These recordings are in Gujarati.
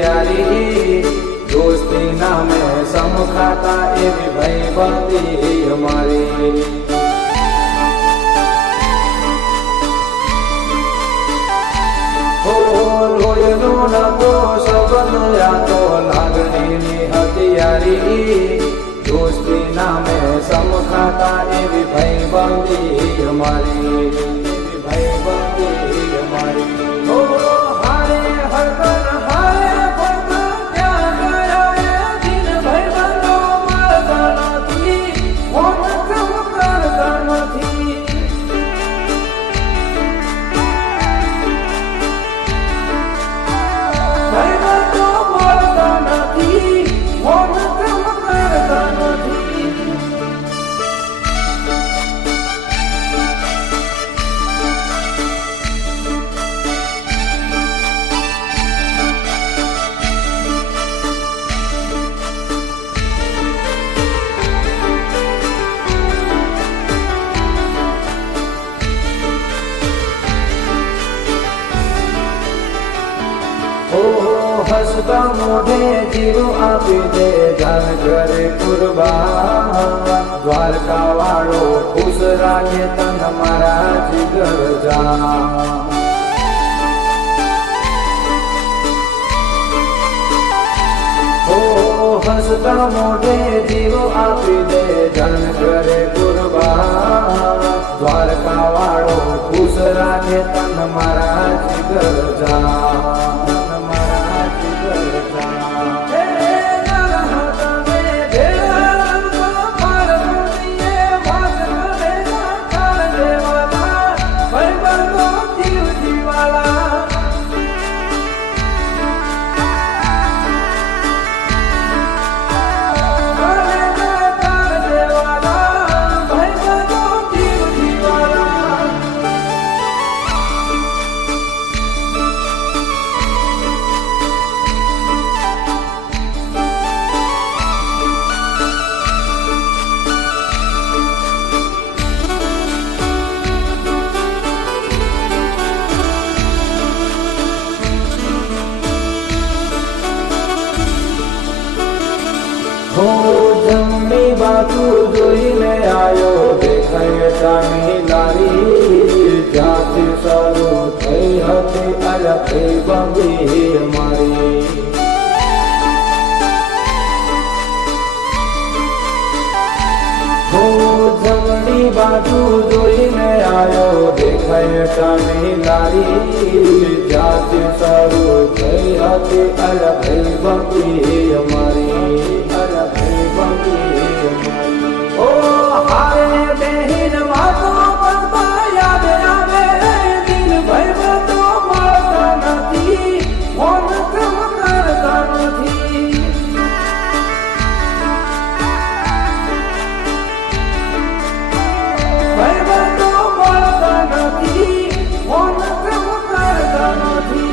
હથિયારી, દોસ્તી નામે સમખાતા એવી ભાઈબંધી અમારી. લોહીનો નતો સંબંધ આ તો લાગણીની હથિયારી, દોસ્તી નામે સમખાતા એવી ભાઈબંધી અમારી, એવી ભાઈબંધી અમારી. હારે હરકન હારે ફરકન ક્યાં ગયા એ દિન, ભાઈબંધો મળતા નથી, ફોન કેમ કરતા નથી. ભાઈબંધો મળતા નથી, ફોન કેમ કરતા નથી. હસતા મોઢે જીવ આપી દે જાન કરે કુરબાન, દ્વારકા વાળો ખુશ રાખે તન મારા જીગર જાન. હસતા મોઢે જીવ આપી દે જાન કરે કુરબાન, દ્વારકા વાળો ખુશ રાખે તન મારા જીગર જાન. જમણી બાજુ જોઈને આવ્યો દેખાય ચાની લારી, જ્યાંથી શરૂ થઈ હતી અલખી બંધી મારી. જમણી બાજુ જોઈને આવ્યો દેખાય ચાની લારી, જ્યાંથી શરૂ થઈ હતી અલખી બંધી અમારી. હારે બેહીન વાતો કરતા યાદ આવે દિન, ભાઈબંધો મળતા નથી, ફોન કેમ કરતા નથી. ભાઈબંધો મળતા નથી, ફોન કેમ કરતા નથી.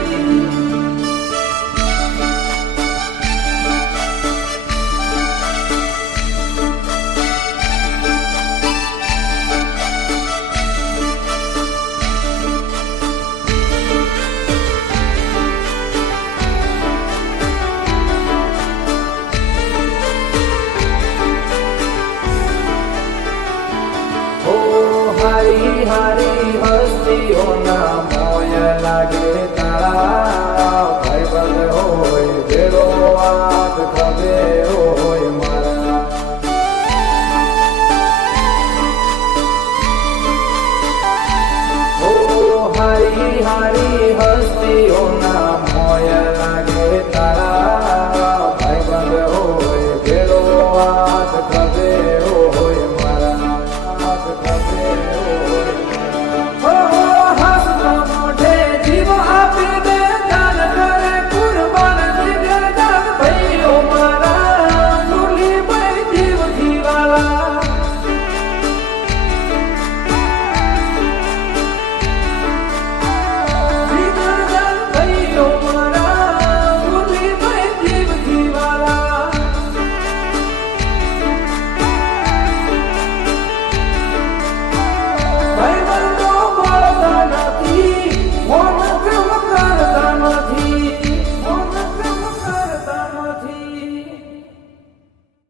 હારી હારી હસ્તીઓના મોય લાગે